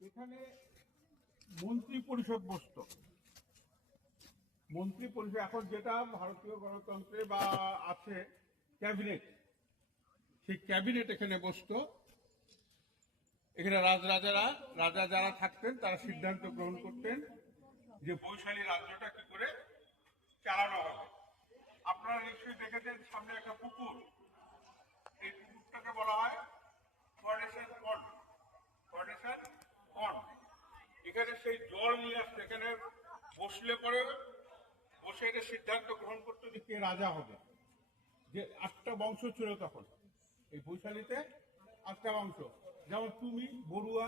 এখানে মন্ত্রী পরিষদ বসত। মন্ত্রী পরিষদ এখন যেটা ভারতীয় গণতন্ত্রে বা আছে ক্যাবিনেট, সেই ক্যাবিনেট এখানে বসতো। এখানে রাজা যারা থাকতেন তারা সিদ্ধান্ত গ্রহণ করতেন যে বৈশালী রাজ্যটা কি করে চালানো হবে। আপনারা নিশ্চয়ই দেখেছেন সামনে একটা পুকুর, এই পুকুরটাকে বলা হয় ফরেস্টের পন্ড। এখানে সেই জল নিয়ে আসছে, এখানে বসলে পরে বসে এটা সিদ্ধান্ত গ্রহণ করতে যে কে রাজা হবে। যে 8টা বংশ ছিল তখন এই বৈশালীতে, 8টা বংশ। যেমন তুমি বড়ুয়া,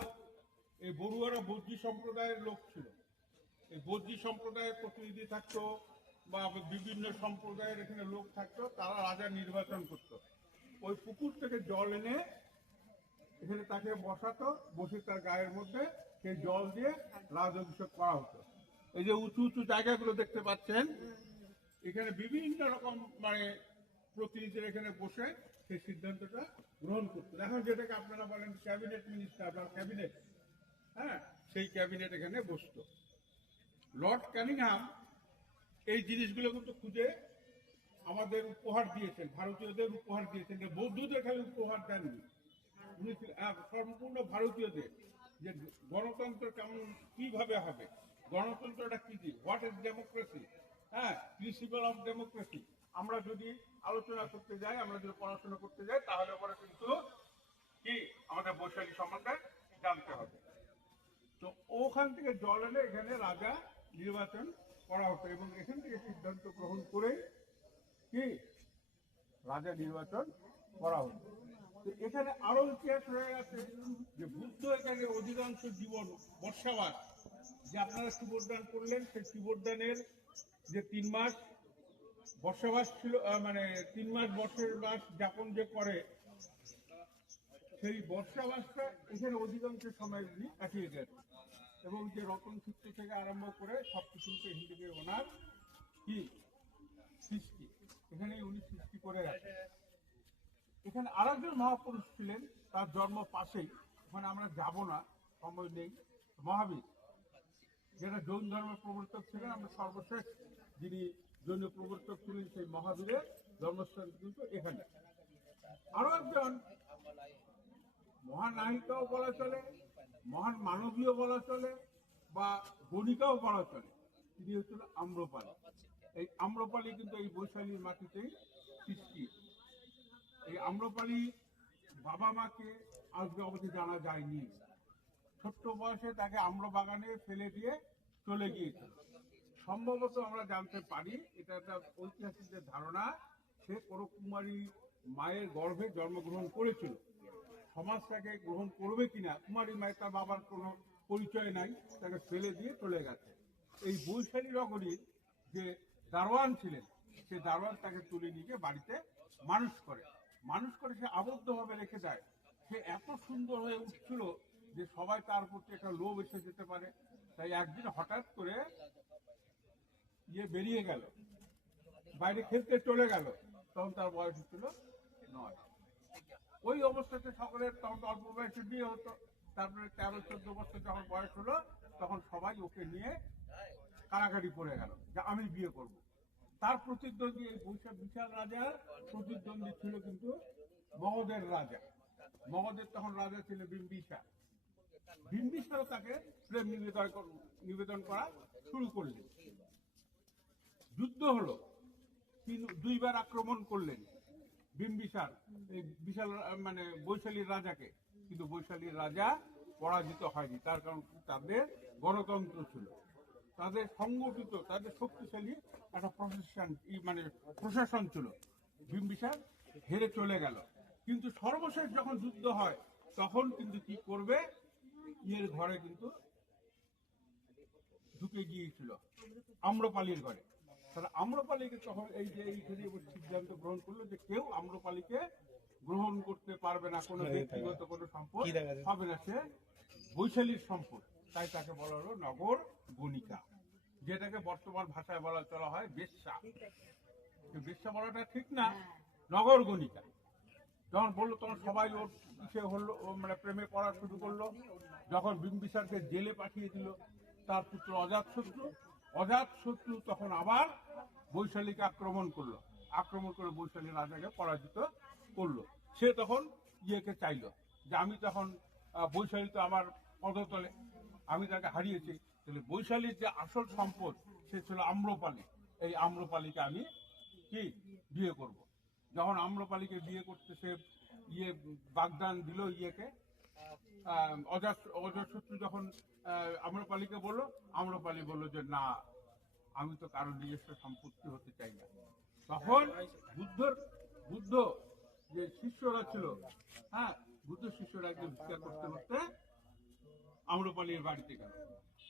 এই বড়ুয়ারা বৌদ্ধ সম্প্রদায়ের লোক ছিল। এই বৌদ্ধ সম্প্রদায়ের প্রতিনিধি থাকতো বা বিভিন্ন সম্প্রদায়ের এখানে লোক থাকতো, তারা রাজা নির্বাচন করত। ওই পুকুর থেকে জল এনে এখানে তাকে বসাতো, বসে তার গায়ের মধ্যে সেই জল দিয়ে রাজ অভিষেক করা হতো। এই যে উঁচু উঁচু জায়গাগুলো দেখতে পাচ্ছেন, এখানে বিভিন্ন রকম প্রতিনিধিরা এখানে বসে সেই সিদ্ধান্তটা গ্রহণ করতো। এখন যেটাকে আপনারা বলেন ক্যাবিনেট মিনিস্টার বা ক্যাবিনেট, হ্যাঁ, সেই ক্যাবিনেট এখানে বসতো। লর্ড ক্যানিংহাম এই জিনিসগুলো কিন্তু খুঁজে আমাদের উপহার দিয়েছেন, ভারতীয়দের উপহার দিয়েছেন। বৌদ্ধদের খালি উপহার দেননি, উনি সম্পূর্ণ ভারতীয়দের যে গণতন্ত্র কেমন কিভাবে হবে, গণতন্ত্রটা কি, হোয়াট ইজ ডেমোক্রেসি, হ্যাঁ, প্রিন্সিপাল অফ ডেমোক্রেসি। আমরা যদি আলোচনা করতে যাই, আমরা যদি পড়াশোনা করতে যাই, তাহলে পরে কিন্তু কি আমাদের বৈশালী সম্বন্ধে জানতে হবে। তো ওখান থেকে জল এনে এখানে রাজা নির্বাচন করা হতো এবং এখান থেকে সিদ্ধান্ত গ্রহণ করে কি রাজা নির্বাচন করা হতো। তো এখানে আরো ইতিহাস হয়ে গেছে যে বুদ্ধ এখানে অধিকাংশ জীবন বর্ষাবাস, যে আপনারা শিবদান করলেন, সেই শিবদানের যে 3 মাস বর্ষাবাস ছিল, 3 মাস বর্ষের বাস যাপন যে করে, সেই বর্ষাবাসটা এখানে অধিকাংশ সময় উনি কাটিয়ে গেছে। এবং যে রতন সূত্র থেকে আরম্ভ করে সবকিছুকে হিন্দিকে ওনার কি সৃষ্টি, এখানে উনি সৃষ্টি করে রাখেন। এখানে আরেকজন মহাপুরুষ ছিলেন, তার জন্ম পাশেই, ওখানে আমরা যাব না, সময় নেই। মহাবীর, যেটা জৈন ধর্মের প্রবর্তক ছিলেন, আমরা সর্বশেষ যিনি জৈন প্রবর্তক ছিলেন, সেই মহাবীরের জন্মস্থান কিন্তু এখানে। আরো একজন মহান নায়িকাও বলা চলে, মহান মানবীয় বলা চলে, বা গণিকাও বলা চলে, তিনি হচ্ছিল আম্রপালি। এই আম্রপালি কিন্তু এই বৈশালীর মাটিতেই সৃষ্টি। এই আম্রপালি বাবা মাকে আজকে অবধি জানা যায়নি। ছোট্ট বয়সে তাকে আম্র বাগানে ফেলে দিয়ে চলে গিয়েছিল। সম্ভবত আমরা জানতে পারি, এটা একটা ঐতিহাসিকদের ধারণা, সে কোনো কুমারী মায়ের গর্ভে জন্মগ্রহণ করেছিল। সমাজ তাকে গ্রহণ করবে কিনা, কুমারী মায়ের তার বাবার কোনো পরিচয় নাই, তাকে ফেলে দিয়ে চলে গেছে। এই বৈশালী নগরীর যে দারোয়ান ছিলেন, সে দারোয়ান তাকে তুলে নিয়ে বাড়িতে মানুষ করে সে আবদ্ধভাবে রেখে দেয়। সে এত সুন্দর হয়ে উঠছিল যে সবাই তার প্রতি একটা লোভ এসে যেতে পারে। তাই একদিন হঠাৎ করে বেরিয়ে গেল, বাইরে খেলতে চলে গেল, তখন তার বয়স ছিল 9। ওই অবস্থাতে সকলের তখন অল্প বয়সে বিয়ে হতো। তারপরে 13-14 বছর যখন বয়স হলো, তখন সবাই ওকে নিয়ে কারাগারি পড়ে গেল যে আমি বিয়ে করব। তার প্রতিদ্বন্দ্বী এই বিশাল রাজার প্রতিদ্বন্দ্বী ছিল কিন্তু মগধের রাজা। মগধের তখন রাজা ছিল বিম্বিসারও তাকে প্রেম নিবেদন করা শুরু করলেন। যুদ্ধ হলো, 2বার আক্রমণ করলেন বিম্বিসার এই বিশাল বৈশালীর রাজাকে, কিন্তু বৈশালীর রাজা পরাজিত হয়নি। তার কারণ তাদের গণতন্ত্র ছিল, তাদের সংগঠিত, তাদের শক্তিশালী একটা প্রশাসন ছিল। বিম্বিসার হেরে চলে গেল, কিন্তু সর্বশেষ যখন যুদ্ধ হয়, তখন কিন্তু কি করবে, ঘরে কিন্তু ঢুকে গিয়েছিল, আম্রপালির ঘরে। তারা আম্রপালিকে তখন এইখানে সিদ্ধান্ত গ্রহণ করলো যে কেউ আম্রপালিকে গ্রহণ করতে পারবে না, কোনো ব্যক্তিগত কোনো সম্পদ হবে না, সে বৈশালীর সম্পদ। তাই তাকে বলা হলো নগর গণিকা, যেটাকে বর্তমান ভাষায় চলা হয় বেশ্যা। বেশ্যা বলাটা ঠিক না, নগর গণিকা। যখন বললো তখন সবাই ওর সে হলো, ও মানে প্রেমে পড়া শুরু করলো। যখন বিম্বিসারকে জেলে পাঠিয়ে দিল তার পুত্র অজাতশত্রু তখন আবার বৈশালীকে আক্রমণ করলো, আক্রমণ করে বৈশালী রাজাকে পরাজিত করলো। সে তখন ইয়েকে চাইলো যে আমি তখন বৈশালী তো আমার পদতলে, আমি তাকে হারিয়েছি, তাহলে বৈশালীর যে আসল সম্পদ সে ছিল আম্রপালি, এই আম্রপালিকে আমি কি বিয়ে করব। যখন আম্রপালিকে বিয়ে করতে সে বাগদান দিল ইয়েকে, অজাতশত্রু যখন আম্রপালিকে বললো, আম্রপালি বললো যে না, আমি তো কারো নিজস্ব সম্পত্তি হতে চাই না। তখন বুদ্ধ যে শিষ্যরা ছিল, হ্যাঁ, বুদ্ধ শিষ্যরা একজন ভিক্ষা করতে করতে আম্রপালির বাড়িতে গেল।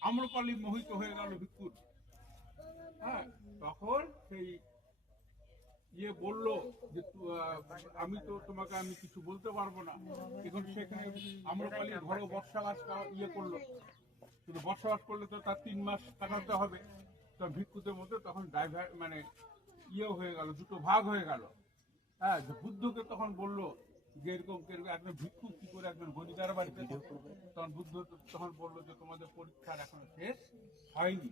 আম্রপালি মোহিত হয়ে গেল ভিক্ষুর, হ্যাঁ। তখন সেই বললো যে আমি তো তোমাকে আমি কিছু বলতে পারবো না। এখন সেখানে আম্রপালির ঘরে বসবাস করলো, কিন্তু বসবাস করলে তো তার 3 মাস কাটাতে হবে। তো ভিক্ষুদের মধ্যে তখন ড্রাইভার মানে হয়ে গেল, দুটো ভাগ হয়ে গেল, হ্যাঁ। বুদ্ধকে তখন বললো যে এরকম একজন ভিক্ষু কি করে একজন গণিকার বাড়িতে, তখন বুদ্ধ তখন বললো যে তোমাদের পরীক্ষার এখনো শেষ হয়নি,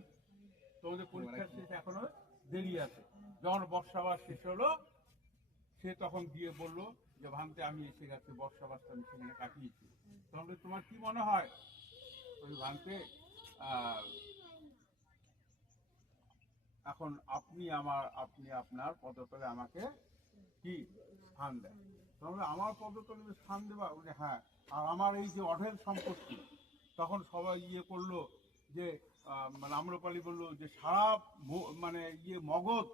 তোমাদের পরীক্ষার শেষ এখনো দেরি আছে। যখন বর্ষাবাস শেষ হলো সে তখন গিয়ে বললো যে ভান্তে আমি এসে গেছি, বর্ষাবাসটা আমি সেখানে কাটিয়েছি। তখন তোমার কি মনে হয়? ওই ভান্তে এখন আপনি আপনার পদতলে আমাকে কি স্থান দেন। তাহলে আমার পদতলে স্থান দেবা? হ্যাঁ। আর আমার এই যে অঢেল সম্পত্তি, তখন সবাই করলো যে মানে আম্রপালি বললো যে সারা মানে মগধ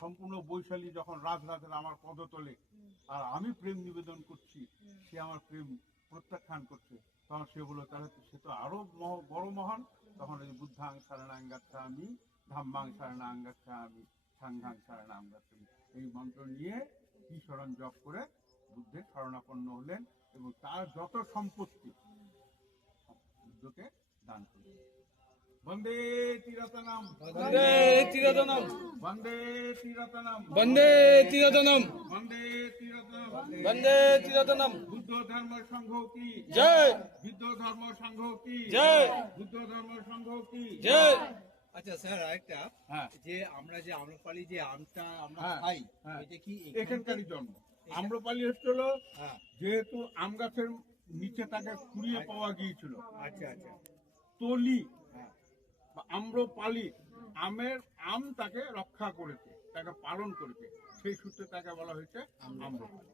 সম্পূর্ণ বৈশালী যখন রাজরাজের আমার পদতলে, আর আমি প্রেম নিবেদন করছি, সে আমার প্রেম প্রত্যাখ্যান করছে। তখন সে বললো তাহলে সে তো আরো বড় মহান। তখন এই বুদ্ধাং শরণাং গচ্ছামি, ধাম্মাং শরণাং গচ্ছামি, সাংঘাং শরণাং গচ্ছামি, এই মন্ত্র নিয়ে ঈশ্বরণ জপ করে বুদ্ধের শরণাপন্ন হলেন এবং তার যত সম্পত্তি বুদ্ধকে দান করলেন। বন্দে তিরতনম, বন্দে তিরতনম, বন্দে তিরতনম, বন্দে তিরতনম, বন্দে তিরতনম, বন্দে তিরতনম। বুদ্ধ ধর্ম সংঘ কি জয়, বুদ্ধ ধর্ম সংঘ কি জয়, বুদ্ধ ধর্ম সংঘ কি জয়। আচ্ছা স্যার, আরেকটা, হ্যাঁ, যে আমরা যে আম্রপালি যে আমটা আমরা হ্যাঁ, খাই, হ্যাঁ, এটা কি এখানকারই জন্ম। আম্রপালি হচ্ছিল হ্যাঁ, যেহেতু আম গাছের নিচে তাকে কুড়িয়ে পাওয়া গিয়েছিল, আচ্ছা আচ্ছা, তলি হ্যাঁ, বা আম্রপালি, আম তাকে রক্ষা করেছে, তাকে পালন করেছে, সেই সূত্রে তাকে বলা হয়েছে আম্রপালি।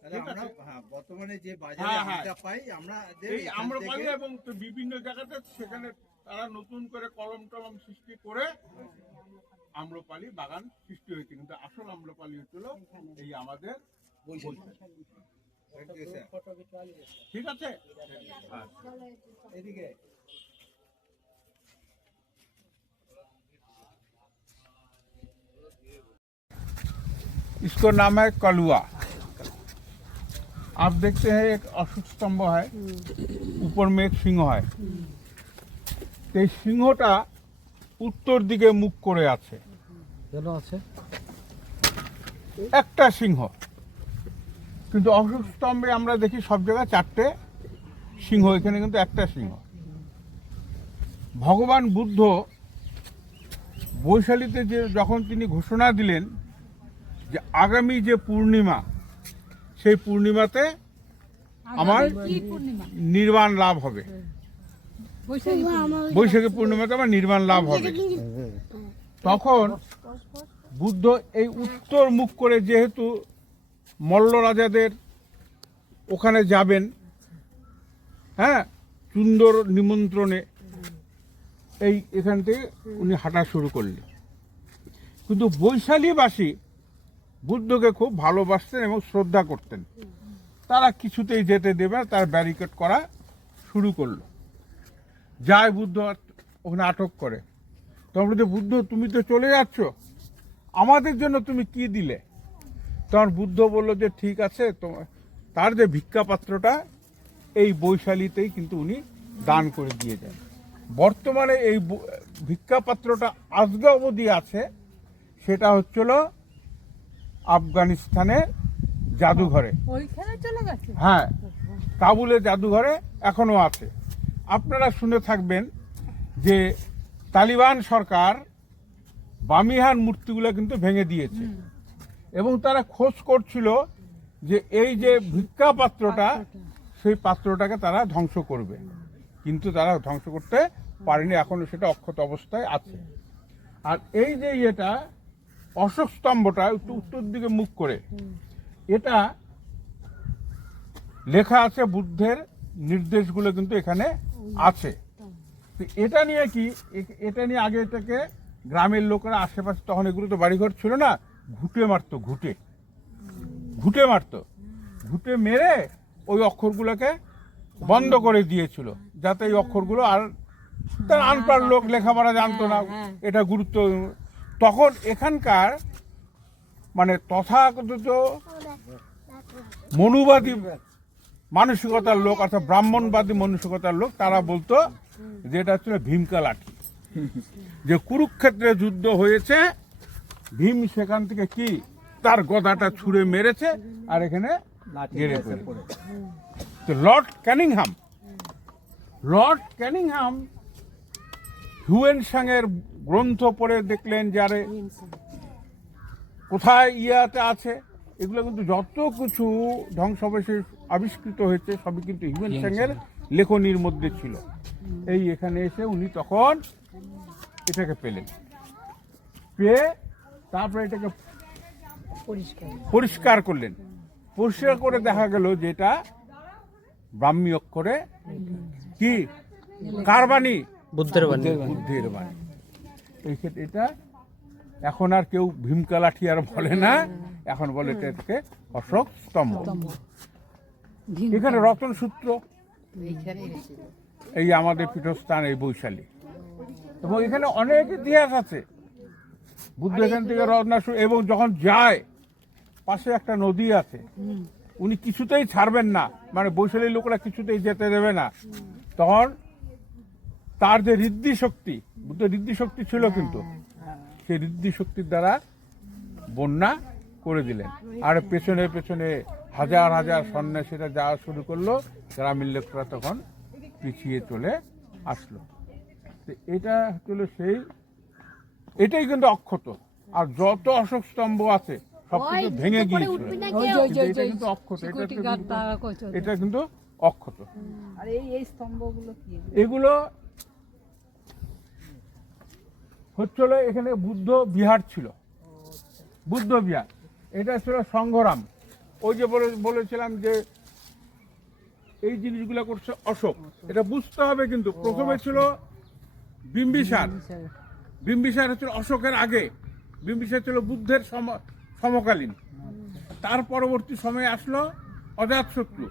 তাহলে ঠিক আমরা আছে? বর্তমানে যে বাজারে হ্যাঁ, হ্যাঁ। আমটা পাই আমরা এই আম্রপালি এবং বিভিন্ন জায়গাতে সেখানে তারা নতুন করে কলম টলম সৃষ্টি করে আম্রপালি বাগান সৃষ্টি হয়েছে, কিন্তু আসল আম্রপালি হচ্ছিল এই আমাদের বৈশালী। ঠিক আছে, এদিকে इसको नाम है कलुआ। आप देखते हैं एक अशोक स्तंभ है, ऊपर में एक सिंह है। तो এই সিংহটা উত্তর দিকে মুখ করে আছে, একটা সিংহ। কিন্তু অশোক স্তম্ভে আমরা দেখি সব জায়গায় 4টে সিংহ, এখানে কিন্তু একটা সিংহ। ভগবান বুদ্ধ বৈশালীতে যখন তিনি ঘোষণা দিলেন যে আগামী যে পূর্ণিমা, সেই পূর্ণিমাতে আমার নির্বাণ লাভ হবে, বৈশাখী পূর্ণিমাতে আমার নির্বাণ লাভ হবে। তখন বুদ্ধ এই উত্তর মুখ করে, যেহেতু মল্ল রাজাদের ওখানে যাবেন, হ্যাঁ, সুন্দর নিমন্ত্রণে, এখান থেকে উনি হাঁটা শুরু করলেন। কিন্তু বৈশালীবাসী বুদ্ধকে খুব ভালোবাসতেন এবং শ্রদ্ধা করতেন, তারা কিছুতেই যেতে দেবে না, তার ব্যারিকেড করা শুরু করলো। যায় বুদ্ধ ওখানে আটক করে। তখন বলছে বুদ্ধ তুমি তো চলে যাচ্ছ, আমাদের জন্য তুমি কি দিলে? তখন বুদ্ধ বলল যে ঠিক আছে, তার যে ভিক্ষা পাত্রটা এই বৈশালীতেই কিন্তু উনি দান করে দিয়ে যান। বর্তমানে এই ভিক্ষা পাত্রটা আজকে অবধি আছে, সেটা হচ্ছিল আফগানিস্তানে জাদুঘরে। ওইখানে চলে গেছে। হ্যাঁ, কাবুলের জাদুঘরে এখনো আছে। আপনারা শুনে থাকবেন যে তালিবান সরকার বামিহান মূর্তিগুলো কিন্তু ভেঙে দিয়েছে এবং তারা খোঁজ করছিল যে এই যে ভিক্ষা পাত্রটা, সেই পাত্রটাকে তারা ধ্বংস করবে, কিন্তু তারা ধ্বংস করতে পারেনি, এখনো সেটা অক্ষত অবস্থায় আছে। আর এই যে এটা অশোক স্তম্ভটা উত্তর দিকে মুখ করে, এটা লেখা আছে বুদ্ধের নির্দেশগুলো কিন্তু এখানে আছে। তো এটা নিয়ে কি, এটা নিয়ে আগে এটাকে গ্রামের লোকেরা আশেপাশে, তখন এগুলো তো বাড়িঘর ছিল না, ঘুঁটে মারতো, ঘুঁটে মেরে ওই অক্ষরগুলোকে বন্ধ করে দিয়েছিল, যাতে এই অক্ষরগুলো আর, তার আনপাড় লোক লেখাপড়া জানতো না, এটা গুরুত্ব। তখন এখানকার মানে তথাকথিত মনুবাদী মানসিকতার লোক, অর্থাৎ ব্রাহ্মণবাদী মানসিকতার লোক, তারা বলতো যে এটা হচ্ছে ভীমকা লাঠি, যে কুরুক্ষেত্রে যুদ্ধ হয়েছে, ভীম সেখান থেকে কি তার গদাটা ছুঁড়ে মেরেছে আর এখানে গেড়ে পড়েছে। তো লর্ড ক্যানিংহাম হিউয়েনসাংয়ের গ্রন্থ পড়ে দেখলেন যে আরে কোথায় ইয়াতে আছে, এগুলো কিন্তু যত কিছু ধ্বংসাবশেষ আবিষ্কৃত হয়েছে সবই কিন্তু হিউয়েনসাংয়ের লেখনির মধ্যে ছিল। এই এখানে এসে উনি তখন এটাকে পেলেন, পেয়ে তারপরে এটাকে পরিষ্কার করলেন। পরিষ্কার করে দেখা গেল যে এটা ব্রাহ্মী অক্ষরে কি, কার বাণী? বুদ্ধের বাণী। এই ক্ষেত্রে এটা এখন আর কেউ ভীমকা লাঠি আর বলে না, এখন বলে এটাকে অশোক স্তম্ভ। এখানে রতন সূত্র, এই আমাদের পীঠস্থান এই বৈশালী, এবং এখানে অনেক ইতিহাস আছে। বুদ্ধ এখান থেকে রওনা শুরু, এবং যখন যায় পাশে একটা নদী আছে, উনি কিছুতেই ছাড়বেন না, মানে বৈশালীর লোকেরা কিছুতেই যেতে দেবে না। তখন তার যে ঋদ্ধি শক্তি, বুদ্ধ ঋদ্ধি শক্তি ছিল, কিন্তু সেই ঋদ্ধি শক্তির দ্বারা বন্যা করে দিলেন। আর পেছনে পেছনে হাজার হাজার সন্ন্যাসীরা যাওয়া শুরু করলো, গ্রামীণ লোকরা তখন পিছিয়ে চলে আসলো। তো এটা হলো সেই, এটাই কিন্তু অক্ষত। আর যত অশোক স্তম্ভ আছে সব কিন্তু ভেঙে গিয়েছিল, এটা কিন্তু অক্ষত, এটা কিন্তু অক্ষত। আর এই স্তম্ভগুলো কি? এগুলো হচ্ছিল, এখানে বুদ্ধ বিহার ছিল, বুদ্ধ বিহার। এটা ছিল সংগ্রাম। ওই যে বলেছিলাম যে এই জিনিসগুলো করছে অশোক, এটা বুঝতে হবে। কিন্তু প্রথমে ছিল বিম্বিসার হচ্ছিল অশোকের আগে, বিম্বিসার ছিল বুদ্ধের সমকালীন। তার পরবর্তী সময়ে আসলো অজাতশত্রু।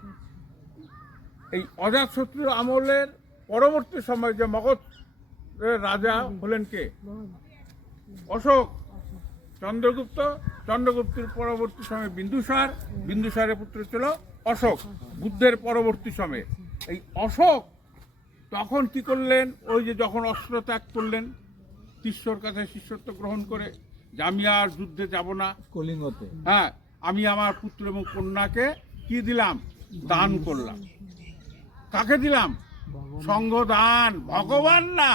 এই অজাতশত্রুর আমলের পরবর্তী সময় যে মগধ রাজা হলেন কে? অশোক। চন্দ্রগুপ্তের পরবর্তী সময়ে বিন্দুসারের পুত্র ছিল অশোক, বুদ্ধের পরবর্তী সময়ে। এই অশোক তখন কি করলেন, ওই যে যখন অস্ত্র ত্যাগ করলেন, শিষ্যর কাছে শিষ্যত্ব গ্রহণ করে, যে আমি আর যুদ্ধে যাব না, কলিঙ্গতে, হ্যাঁ, আমি আমার পুত্র এবং কন্যাকে কি দিলাম? দান করলাম। কাকে দিলাম? সংঘদান। ভগবান না,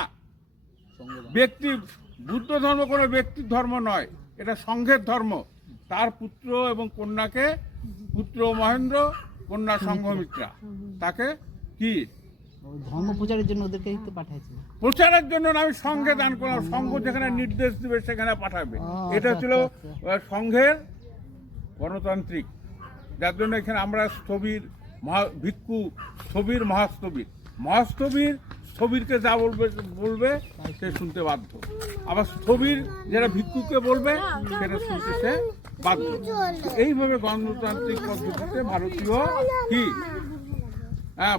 ব্যক্তি। বুদ্ধ ধর্ম কোনো ব্যক্তির ধর্ম নয়, এটা সংঘের ধর্ম। তার পুত্র এবং কন্যাকে, পুত্র মহেন্দ্র, কন্যা সংঘমিত্রা, তাকে কি ধর্ম প্রচারের জন্য ওদেরকে পাঠাইছে। প্রচারের জন্য আমি সংঘে দান করলাম। সংঘ যেখানে নির্দেশ দিবে সেখানে পাঠাবে। এটা ছিল সংঘের গণতান্ত্রিক, যার জন্য এখানে আমরা স্থবির ভিক্ষু, স্থবির, মহাস্থবির স্থবিরকে যা বলবে সে শুনতে বাধ্য। আবার স্থবির যারা ভিক্ষুকে বলবে সেটা শুনতে সে বাধ্য। এইভাবে গণতান্ত্রিক পদ্ধতিতে ভারতীয় কি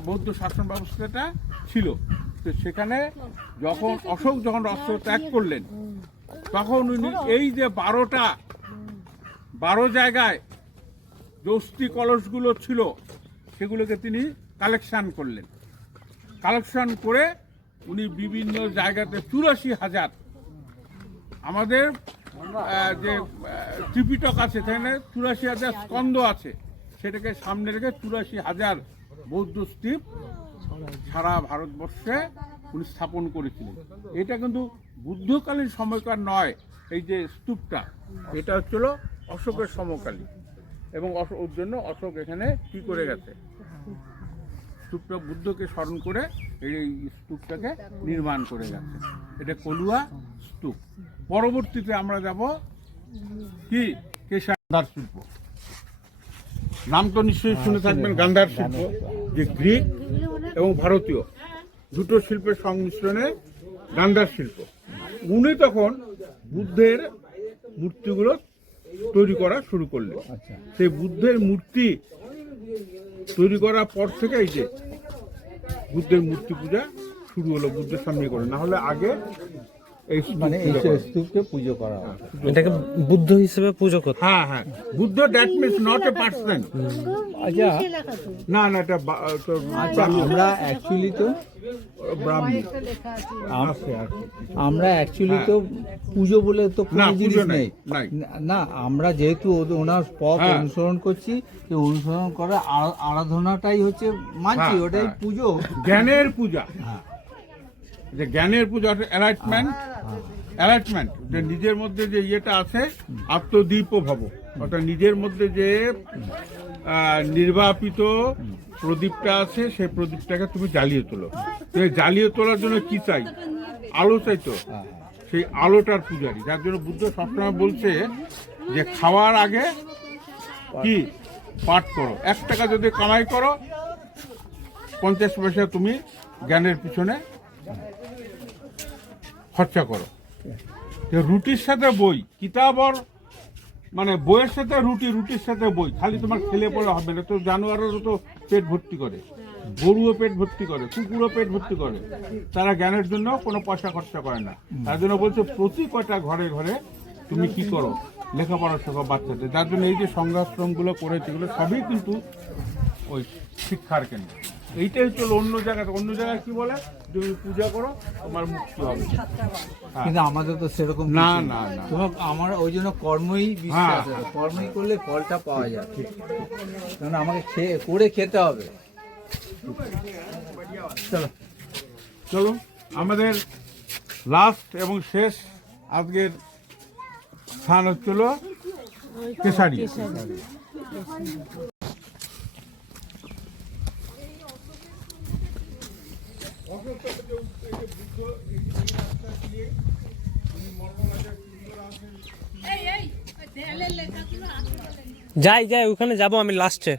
বৌদ্ধ শাসন ব্যবস্থাটা ছিল। তো সেখানে যখন অশোক অস্ত্র ত্যাগ করলেন, তখন উনি এই যে 12 জায়গায় যে অস্থি কলসগুলো ছিল সেগুলোকে তিনি কালেকশন করে উনি বিভিন্ন জায়গাতে 84,000 আমাদের যে ত্রিপিটক আছে সেখানে 84,000 স্কন্ধ আছে, সেটাকে সামনে রেখে 84,000 বৌদ্ধ স্তূপ সারা ভারতবর্ষে উনি স্থাপন করেছিলেন। এটা কিন্তু বুদ্ধকালীন সময়কার নয়, এই যে স্তূপটা এটা হচ্ছিল অশোকের সমকালী, এবং ওর জন্য অশোক এখানে কি করে গেছে, স্তূপটা বুদ্ধকে স্মরণ করে এই স্তূপটাকে নির্মাণ করে গেছে। এটা কলুয়া স্তূপ। পরবর্তীতে আমরা যাব কি গান্ধার শিল্প। নাম তো নিশ্চয়ই শুনে থাকবেন, গান্ধার শিল্প, যে গ্রিক এবং ভারতীয় দুটো শিল্পের সংমিশ্রণে গান্ধার শিল্প। উনি তখন বুদ্ধের মূর্তিগুলো তৈরি করা শুরু করলেন। সেই বুদ্ধের মূর্তি তৈরি করার পর থেকে এই যে বুদ্ধের মূর্তি পূজা শুরু হলো বুদ্ধের সামনে করে, না হলে আগে এই স্তূপকে পুজো করা হয়। এটাকে বুদ্ধ হিসেবে পুজো করতে। হ্যাঁ হ্যাঁ, Buddha that means not a person. আচ্ছা না না, এটা আমরা অ্যাকচুয়ালি তো ব্রাহ্মণ। আমরা অ্যাকচুয়ালি তো পুজো বলে তো না, কোনো জিনিস পুজো নেই। নাই। না, আমরা যেহেতু ওনার পথ হ্যাঁ। অনুসরণ করছি, যে অনুসরণ করে আরাধনাটাই হচ্ছে মানছি, হ্যাঁ, ওটাই হ্যাঁ। পুজো। জ্ঞানের পূজা, হ্যাঁ। যে জ্ঞানের পূজা, অ্যালাইটমেন্ট, যে নিজের মধ্যে যে ইয়েটা আছে, আত্মদীপ ভব, অর্থাৎ নিজের মধ্যে যে নির্বাপিত প্রদীপটা আছে, সেই প্রদীপটাকে তুমি জ্বালিয়ে তোলো। জ্বালিয়ে তোলার জন্য কি চাই? আলো চাই তো, সেই আলোটার পূজারি। যার জন্য বুদ্ধ সবসময় বলছে যে খাওয়ার আগে কি পাঠ করো, 1 টাকা যদি কামাই করো 50 পয়সা তুমি জ্ঞানের পিছনে খরচা করো। রুটির সাথে বই, কিতাবর মানে বইয়ের সাথে রুটি, রুটির সাথে বই, খালি তোমার খেলে পড়ে হবে না। তো জানোয়ারেরও তো পেট ভর্তি করে, গরুও পেট ভর্তি করে, কুকুরও পেট ভর্তি করে, তারা জ্ঞানের জন্য কোনো পয়সা খরচা করে না। তার জন্য বলছে প্রতি কয়টা ঘরে ঘরে তুমি কি করো, লেখাপড়া শেখো বাচ্চাদের। যার জন্য এই যে সংঘাশ্রমগুলো করেছে, এগুলো সবই কিন্তু ওই শিক্ষার কেন্দ্র। এইটাই হচ্ছে অন্য জায়গায় কি বলে, তুমি পূজা করো তোমার মুক্তি হবে। কিন্তু আমাদের তো সেরকম না, কিছু নেই। না, না। তোমার আমার ওই জন্য কর্মই বিশ্বাস হ্যাঁ। আছে, কর্মই করলে ফলটা পাওয়া যায়। কারণ আমাকে করে খেতে হবে। চলো, আমাদের লাস্ট এবং শেষ আজকের স্থান হচ্ছিল কেশারি। যাই যাই, ওখানে যাব আমি লাস্টে।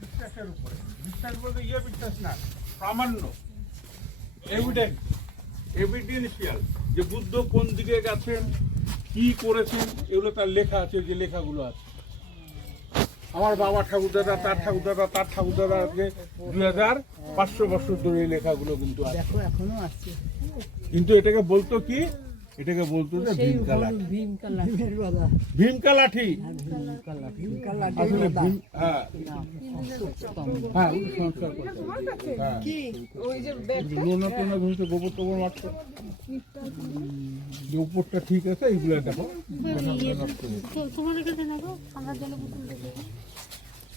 বিশ্বাসের উপরে, বিশ্বাস বলতে বিশ্বাস না, প্রামাণ্য, এভিডেন্সিয়াল। যে বুদ্ধ কোন দিকে গেছেন, কি করেছেন, এগুলো তার লেখা আছে, যে লেখাগুলো আছে। আমার বাবা ঠাকুরদাদা, তার ঠাকুরদাদা, তার ঠাকুরদাদা আজকে 2500 বছর ধরে এই লেখাগুলো কিন্তু আছে। দেখো এখনো আছে। কিন্তু এটাকে বলতো কি, এটাকে বলতো যে ভীমকা লাঠি। ভীমকা লাঠি আসলে হ্যাঁ হ্যাঁ সংস্কার করতো। হ্যাঁ লোনা টোনা ঘুরতে গোবর টোবর মারতো। যে উপরটা ঠিক আছে, এইগুলো দেখো তোমার কাছে দেখো আমার জন্য বোতল দেখো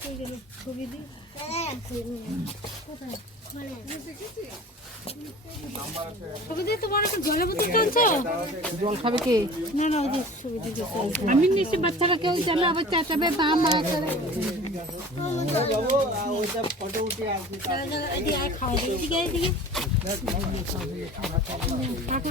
এই গেল ছবি দি কোথায় মানে ছবি দি তোমার একটা জলের বোতল টানছো জল খাবে কে? না না ওই যে ছবি দি আমি নিশ্চয় বাচ্চারা কেউ জানে আবার চাচাবে বা মা করে এদিকে আর খাওয়া দিই এদিকে এদিকে টাকা